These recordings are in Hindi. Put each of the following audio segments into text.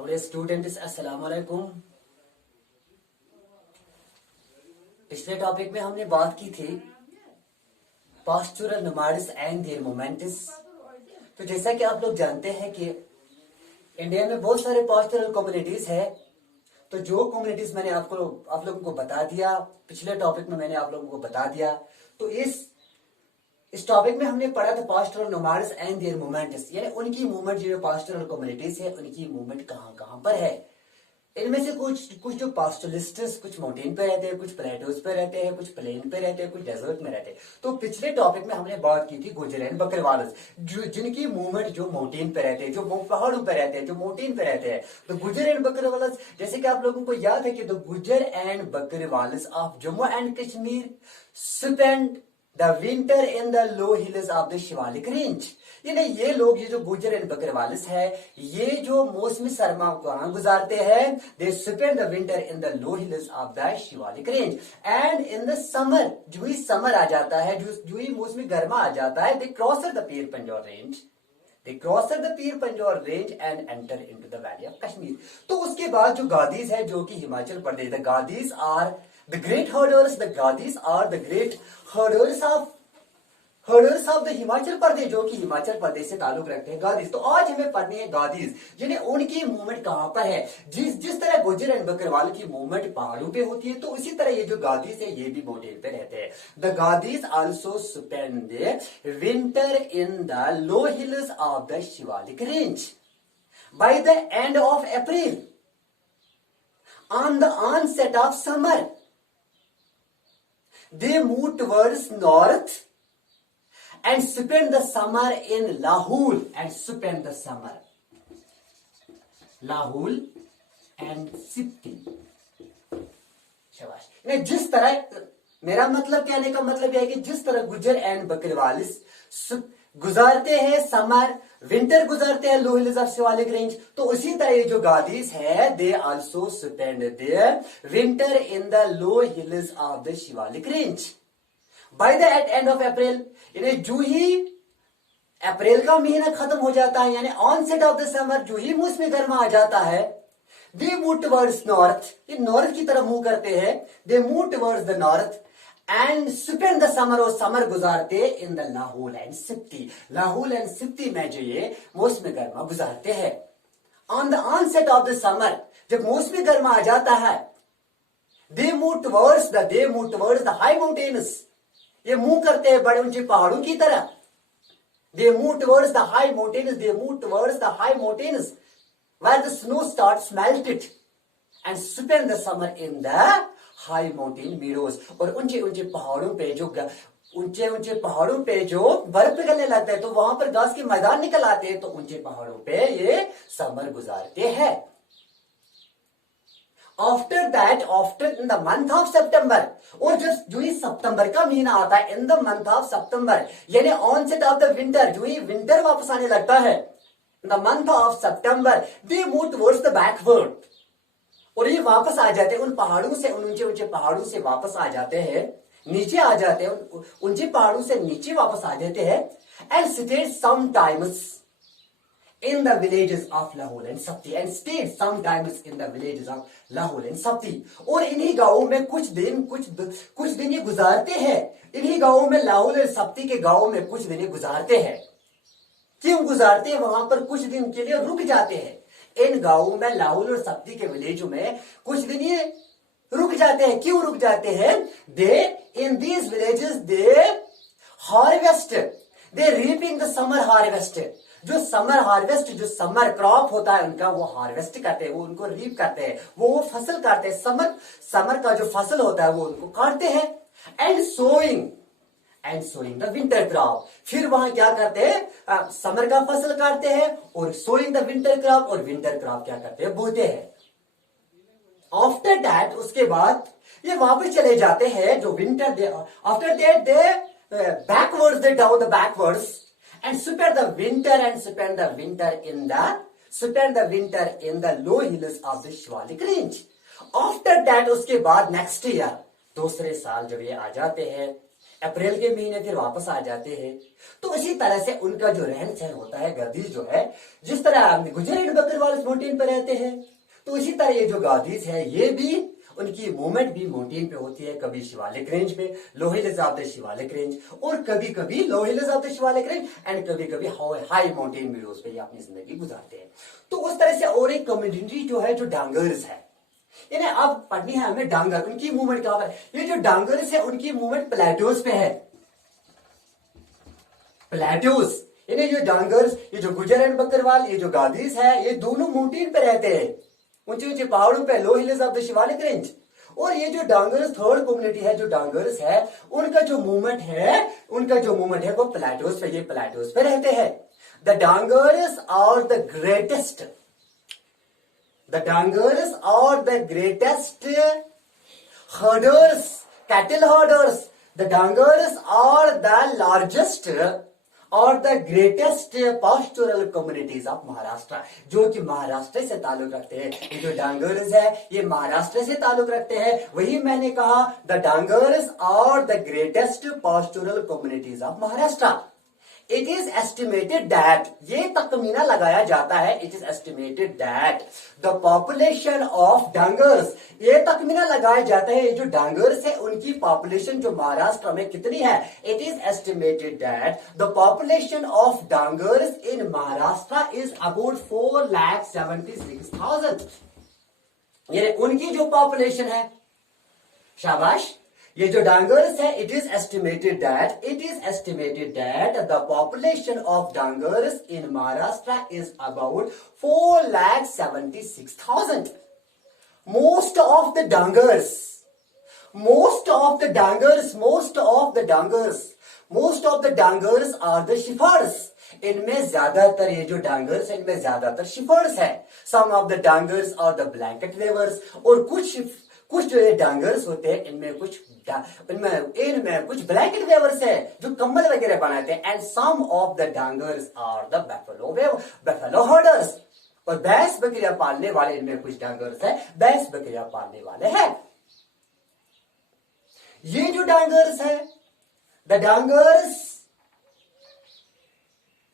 हमारे स्टूडेंट्स अस्सलाम वालेकुम। पिछले टॉपिक में हमने बात की थी pastoral nomads and their moments. तो जैसा कि आप लोग जानते हैं कि इंडिया में बहुत सारे पास्टोरल कम्युनिटीज है। तो जो कम्युनिटीज मैंने आप लोगों को बता दिया, पिछले टॉपिक में मैंने आप लोगों को बता दिया। तो इस टॉपिक में हमने पढ़ा था pastoral nomads and their movements, यानी उनकी मूवमेंट जो पास्टोरल कम्युनिटीज है उनकी मूवमेंट कहां कहां पर है। इनमें से कुछ जो पास्टोरलिस्ट्स कुछ माउंटेन पे रहते हैं, कुछ प्लेटोज पे रहते हैं, कुछ प्लेन पे रहते हैं, कुछ डेजर्ट में रहते हैं। तो पिछले टॉपिक में हमने बात की थी गुजर एंड बकरवाल्स, जिनकी मूवमेंट जो माउंटेन पे रहते हैं, जो पहाड़ों पे रहते हैं, जो माउंटेन पे रहते हैं। तो गुजर एंड बकरवाल्स, जैसे कि आप लोगों को याद है कि the Gujjar and Bakarwals of Jammu and Kashmir spend the winter in the low hills of the Shivalik range. ये लोग, ये जो गुजर एंड बकरवालिस है, ये जो मौसमी सरमा कहां गुजारते हैं, they spend the winter in the low hills of the Shivalik range and in the summer, जो ही समर आ जाता है, जो ही मौसमी गर्मा आ जाता है, दे cross the Pir Panjal range, they cross the Pir Panjal range and enter into the valley of Kashmir. तो उसके बाद जो गादीज है, जो कि Himachal Pradesh, the Gaddis are the great herders, the Gadis are the great herders of the Himachal Pradesh, जो कि हिमाचल प्रदेश से ताल्लुक रखते हैं गादीज। तो आज हमें पढ़नी है गादीज, जिन्हें उनकी मूवमेंट कहां पर है। जिस तरह गुजर एंड बकरवाल की मूवमेंट पहाड़ों पे होती है, तो उसी तरह ये जो गादीज है ये भी माउंटेन पे रहते हैं। The Gaddis also spend winter in the low hills of the Shivalik range by the end of April on the onset of summer they move towards north and spend the summer in Lahul and spend the summer Lahul and Spiti। शाबाश। जिस तरह, मेरा मतलब कहने का मतलब यह है कि जिस तरह गुजर एंड बकरवालिस गुजारते हैं समर, विंटर गुजारते हैं low hills of Shivalik range, तो उसी तरह ये जो गादीज है, they also spend their winter in the low hills of the Shivalik range by the end of April. यानी जो ही अप्रैल का महीना खत्म हो जाता है, यानी ऑनसेट ऑफ द समर, जो ही मौसमी गर्मा आ जाता है, दे मूव टुवर्ड्स नॉर्थ, ये नॉर्थ की तरफ मूव करते हैं, they move towards the north and spend the summer, और समर गुजारते in the Lahaul and Spiti, Lahaul and Spiti में जो ये मौसमी गर्मा गुजारते हैं। On the onset of the summer, जब मौसमी गर्मा आ जाता है, they move towards the high mountains, ये मूव करते हैं बड़े ऊंचे पहाड़ों की तरह। दे move towards the high mountains, they move towards the high mountains where the snow starts melted and spend the summer in the high mountain meadows। और ऊंचे ऊंचे पहाड़ों पे जो बर्फ पिघलने लगता है, तो वहां पर घास के मैदान निकल आते हैं, तो ऊंचे पहाड़ों पे ये समर गुजारते हैं। After in the month of सितंबर, और जो ही सितंबर का महीना आता है, इन द मंथ ऑफ सितंबर, यानी ऑनसेट ऑफ द विंटर, जो ही विंटर वापस आने लगता है, in the month of September, they move towards the backward, और ये वापस आ जाते हैं उन पहाड़ों से, उन ऊंचे ऊंचे पहाड़ों से वापस आ जाते हैं, नीचे आ जाते हैं, ऊंचे पहाड़ों से नीचे वापस आ जाते हैं, and stayed sometimes in the villages of Lahore and Sapti, and stayed sometimes in the villages of Lahore and Sapti। और इन्हीं गांवों में कुछ दिन ये गुजारते हैं, इन्हीं गांवों में, लाहौल और सप्ती के गांवों में कुछ दिन ये गुजारते हैं। क्यों गुजारते हैं? वहां पर कुछ दिन के लिए रुक जाते हैं। इन गांवों में, लाहौल और सप्ती के विलेजों में कुछ दिन ये रुक जाते हैं। क्यों रुक जाते हैं? They in these villages they harvest, they reaping the summer harvest, जो समर हार्वेस्ट, जो समर क्रॉप होता है उनका, वो हार्वेस्ट करते हैं, वो उनको रीप करते हैं, वो फसल काटते हैं। समर का जो फसल होता है वो उनको काटते हैं। And sowing the winter crop, फिर वहां क्या करते हैं? समर का फसल काटते हैं, और सोइंग द विंटर क्रॉप, और विंटर क्रॉप क्या करते हैं? बोते हैं। आफ्टर दैट, उसके बाद ये वापस चले जाते हैं, जो winter, after that they backwards, they down the backwards and spend the winter in the low hills of the Shivalik range. After that, उसके बाद नेक्स्ट ईयर, दूसरे साल जब ये आ जाते हैं, अप्रैल के महीने फिर वापस आ जाते हैं। तो इसी तरह से उनका जो रहन सहन होता है, गादीज जो है, जिस तरह गुजर एंड बकरवाल माउंटेन पर रहते हैं, तो इसी तरह ये जो गादीज है ये भी उनकी मूवमेंट भी माउंटेन पे होती है। कभी शिवालिक रेंज पे, लो hills of the Shivalik range, और कभी कभी लो hills of the Shivalik range, and कभी कभी हाई माउंटेन मीडोज पे ये अपनी जिंदगी गुजारते हैं। तो उस तरह से और एक कम्युनिटी जो है, जो डांगर्स है, इन्हें अब पढ़नी है हमें डांगर, उनकी मूवमेंट कहां पर। ये जो डांगर्स है उनकी मूवमेंट प्लेटोज पे है, प्लेटोज। इन्हें जो डांगर्स, ये जो गुजर एंड बकरवाल, ये जो गादीज है, ये दोनों माउंटेन पे रहते हैं, ऊंचे ऊंचे पहाड़ों पे, लो hills of the Shivalik range. और ये जो डांगर्स थर्ड कम्युनिटी है, जो डांगर्स है, उनका जो मूवमेंट है वो प्लेटोज पे, ये प्लेटोज पे रहते हैं। The Dhangars are the greatest, the dangars are the greatest herders, cattle herders. The dangars are the largest और the greatest pastoral communities of Maharashtra, जो कि महाराष्ट्र से ताल्लुक रखते हैं। ये जो डांगर्स है ये महाराष्ट्र से ताल्लुक रखते हैं। वही मैंने कहा, the Dhangars are the greatest pastoral communities of Maharashtra. It is estimated that, ये तखमीना लगाया जाता है, it is estimated that the population of Dhangars, ये तखमीना लगाया जाता है, ये जो डांगर्स है उनकी पॉपुलेशन जो महाराष्ट्र में कितनी है। It is estimated that the population of Dhangars in Maharashtra is about 4,76,000। ये उनकी जो पॉपुलेशन है, शाबाश, ये जो डांगर्स है, it is estimated that the population of Dhangars in Maharashtra is about 4,76,000। Most of the Dhangars are the shepherds. इनमें ज्यादातर, ये जो डांगर्स है इनमें ज्यादातर शिफर्स है। Some of the Dhangars are the blanket weavers, और कुछ जो ये डांगर्स होते हैं इनमें कुछ ब्लैंकेट वेवर्स है जो कंबल वगैरह बनाते हैं। And some of the Dhangars are the buffalo herders, और भैंस बकरियां पालने वाले इनमें कुछ डांगर्स है भैंस बकरियां पालने वाले हैं। ये जो डांगर्स है, द डांगर्स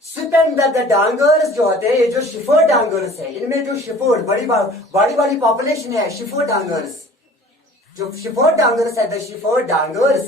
द डांगर्स जो होते हैं, ये जो शिफर्ड डांगर्स है, इनमें जो शिफर्ड बड़ी पॉपुलेशन है, शिफर्ड डांगर्स, जो शिफर्ड डांगर्स है, द शिफर्ड डांगर्स